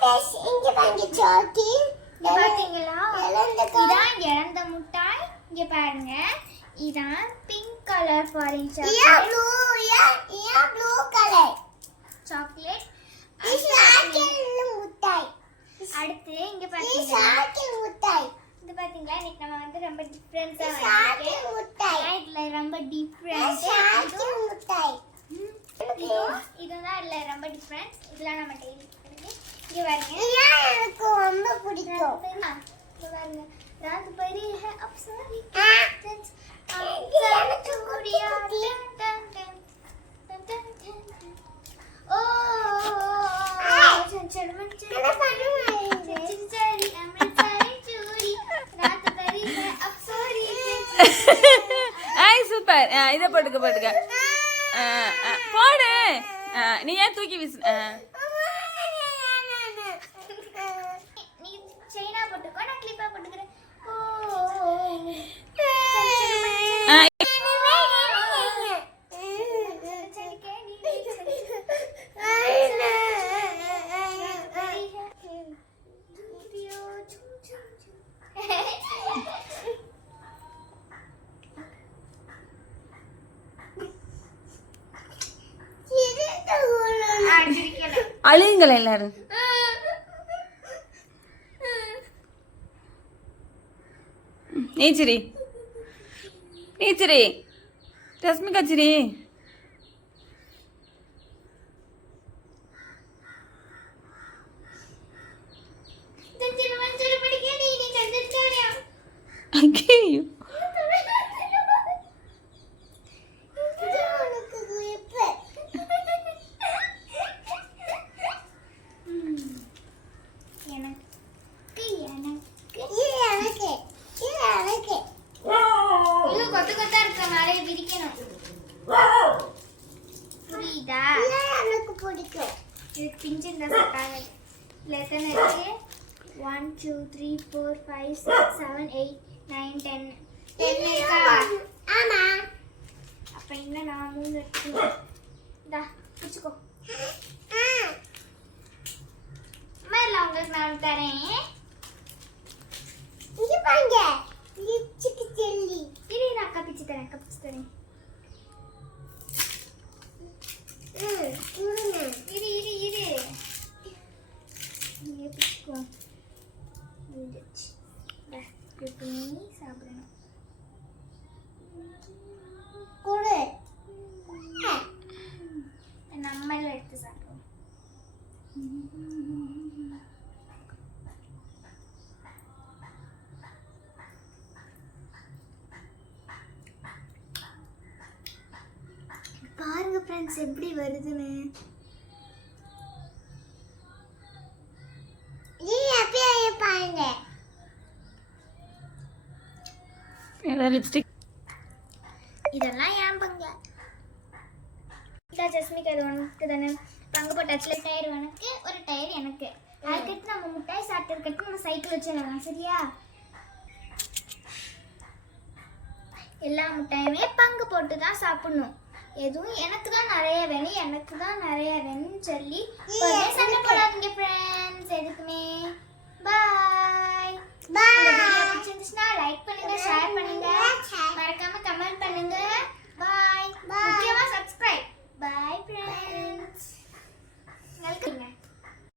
இங்க பாருங்க சாக்கி பாத்தீங்களா? இதான் இழந்த முட்டாய். இங்க பாருங்க. இதான் pink colour foreign blue, yeah, yeah, blue color. Chocolate சாக்கில் முட்டாய் அடுத்து இங்க இது பாத்தீங்களா? சாக்கில் முட்டாய் இது பாத்தீங்களா? இன்னைக்கு நம்ம வந்து ரொம்ப டிஃப்ரென்ஸா இது சாக்கில் முட்டாய் இதுல ரொம்ப இது டிஃப்ரெண்ட் சாக்கில் முட்டாய் இதுதான் இதுல ரொம்ப டிஃப்ரெண்ட் இதெல்லாம் நம்ம டெய்லி ஐ சூப்பர். இதை போட்டுக்க போட்டுக்க. போடு. நீ ஏன் தூக்கி விசு அழுகுங்கள் எல்லாரும். நீச்சிரி நீச்சிரி ரஷ்மிகா சிரி ஐயோ இது கொத்து கொத்தா இருக்க மேலே விரிக்கணும். புரியுதா? எனக்கு பிடிக்கும் இது பிஞ்சு இந்த சட்டாங்க இதில் எத்தனை இருக்கு one two three four five six seven eight nine ten ten இருக்கா? ஆமா. அப்போ இன்னும் நான் மூணு இருக்கு இந்தா பிடிச்சிக்கோ மேல உங்களுக்கு நான் தரேன். இங்க பாருங்க. லிப்ஸ்டிக் ஜெல்லி இரு நான் அக்கா பிச்சு தரேன் அக்கா தரேன் ம் கொடுங்க இரு இரு இரு. இங்கே பிடிச்சிக்கோ. முடிஞ்சிச்சு சாப்பிடணும். ஃப்ரெண்ட்ஸ் எப்படி வருதுன்னு? லிப்ஸ்டிக் இதெல்லாம் ஏன் பங்க? இதா ஜஸ்மிக்கு அது உனக்கு தானே. பங்கு போட்டாச்சுல டயர் உனக்கு ஒரு டயர் எனக்கு. அதுக்கடுத்து நம்ம மிட்டாய் சாப்பிட்டதுக்கடுத்து நம்ம சைக்கிள் வச்சிடலாம் சரியா? எல்லா மிட்டாயுமே பங்கு போட்டு தான் சாப்பிடணும். எதுவும் எனக்கு தான் நிறைய வேணும் எனக்கு தான் நிறைய வேணும்னு சொல்லி சண்டை போடாத